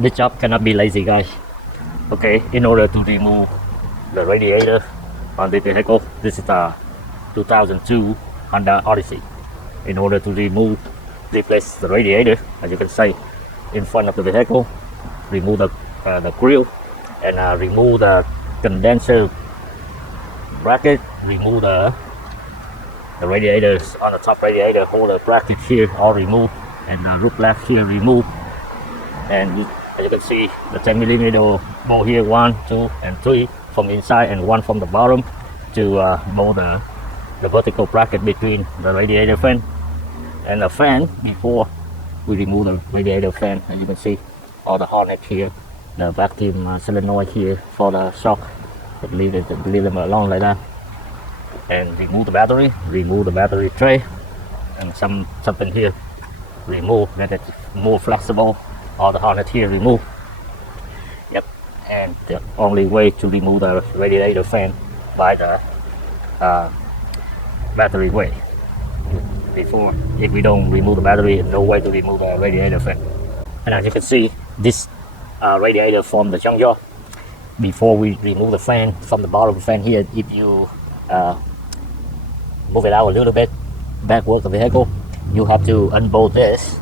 this job cannot be lazy, guys. Okay, in order to remove the radiator on the vehicle, this is a 2002 Honda Odyssey. In order to replace the radiator, as you can see in front of the vehicle, remove the grill and remove the condenser bracket, remove the radiators on the top radiator holder bracket here, all removed, and the roof latch here removed. And as you can see, the 10mm bolt here, 1, 2, and 3 from inside, and 1 from the bottom to mold the vertical bracket between the radiator fan and the fan. Before we remove the radiator fan, as you can see, all the harness here, the vacuum solenoid here for the shock, leave them alone like that. And remove the battery tray, and something here remove, that it's more flexible. All the harness here remove. Yep. And the only way to remove the radiator fan by the battery way. Before, if we don't remove the battery, no way to remove the radiator fan. And as you can see, this radiator from the junk job, before we remove the fan from the bottom fan here, if you move it out a little bit backward the vehicle, you have to unbolt this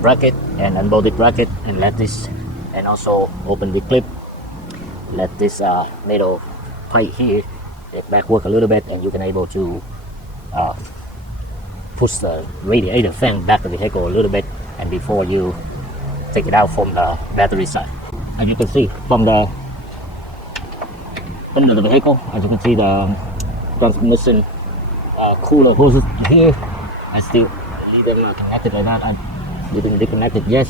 bracket and unbolt the bracket, and let this, and also open the clip, let this metal plate here backward a little bit, and you can able to push the radiator fan back the vehicle a little bit, and before you take it out from the battery side. As you can see from the under the vehicle, as you can see the transmission cooler hoses here. I still leave them connected like that. I didn't disconnect it yet.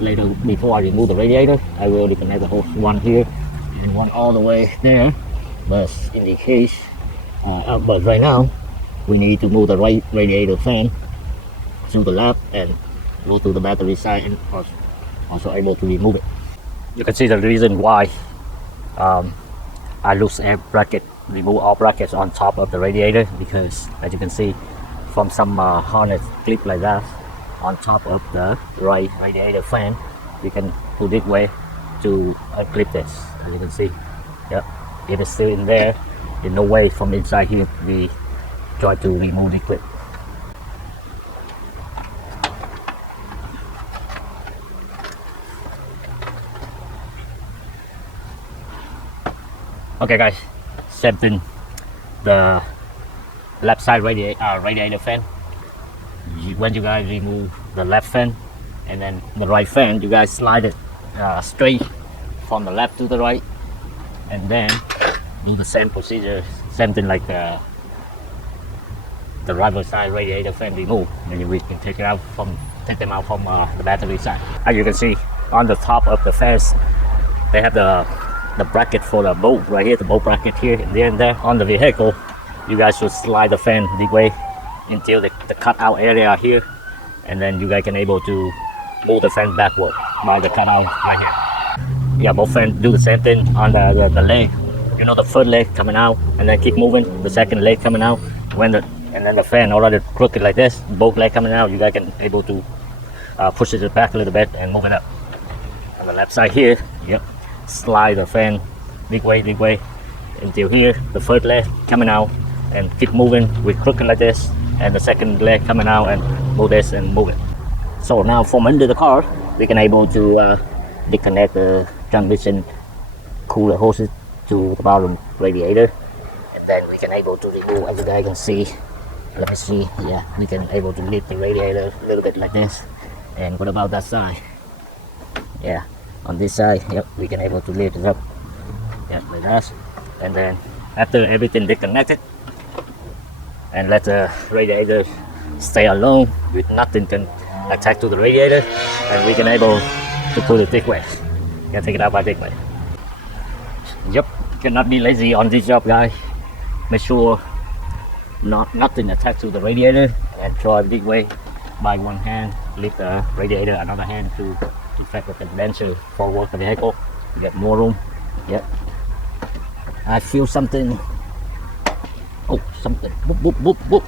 Later, before I remove the radiator, I will disconnect the hose, one here and one all the way there. But in the case, but right now, we need to move the radiator fan to the left and go to the battery side, and also able to remove it. You can see the reason why I lose air bracket, remove all brackets on top of the radiator, because as you can see from some harness clip like that on top of the radiator fan, we can put this way to unclip this. As you can see, yep, it is still in there. There's no way from inside here we try to remove the clip. Okay guys, same thing, the left side radiator fan, when you guys remove the left fan and then the right fan, you guys slide it straight from the left to the right, and then do the same procedure, same thing like the right side radiator fan remove, and we can take them out from the battery side. As you can see on the top of the fence, they have the bracket for the bolt right here, the bolt bracket here and there. On the vehicle, you guys should slide the fan this way until the cutout area here, and then you guys can able to move the fan backward by the cutout right here. Yeah, both fans do the same thing on the leg. You know, the first leg coming out, and then keep moving. The second leg coming out, and then the fan already crooked like this, both legs coming out. You guys can able to push it back a little bit and move it up. On the left side here, yep, slide the fan this way until here, the first leg coming out, and keep moving with crooked like this, and the second leg coming out, and move this and move it. So now from under the car, we can able to disconnect the transmission cooler hoses to the bottom radiator, and then we can able to remove, as you guys can see. Let me see, yeah, we can able to lift the radiator a little bit like this. And what about that side? Yeah, on this side, yep, we can able to lift it up, yeah, like that. And then after everything disconnected, and let the radiator stay alone with nothing can attach to the radiator, and we can able to put it this way. Can take it out by this way. Yep, cannot be lazy on this job, guys. Make sure nothing attached to the radiator, and try this way by one hand, lift the radiator, another hand to effect the condenser forward the vehicle to get more room. Yep. I feel something. Oh, something. Boop, boop, boop, boop.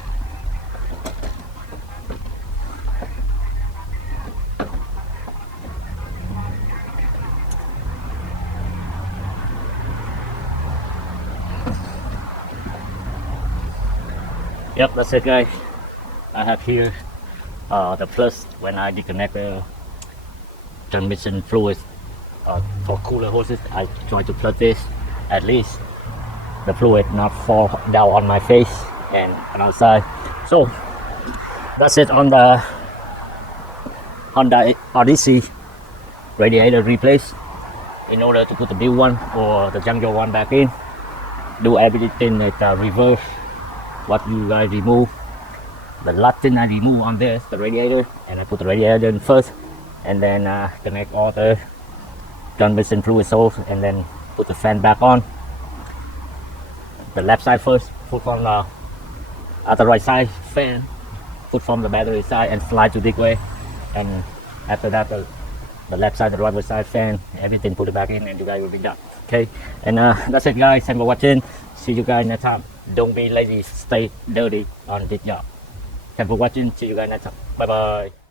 Yep, that's it, guys. I have here the plus when I disconnect the transmission fluid for cooler hoses. I try to plug this, at least the fluid not fall down on my face and outside. So that's it on the Honda Odyssey radiator replace. In order to put the new one or the jungle one back in, do everything like reverse what you guys remove. The last thing I remove on this, the radiator, and I put the radiator in first, and then connect all the transmission fluid source, and then put the fan back on. The left side first, put from the right side fan, put from the battery side and slide to this way, and after that the left side, the right side fan, everything put it back in, and you guys will be done. Okay, and that's it, guys. Thanks for watching. See you guys next time. Don't be lazy, stay dirty on this job. Thanks for watching. See you guys next time. Bye bye.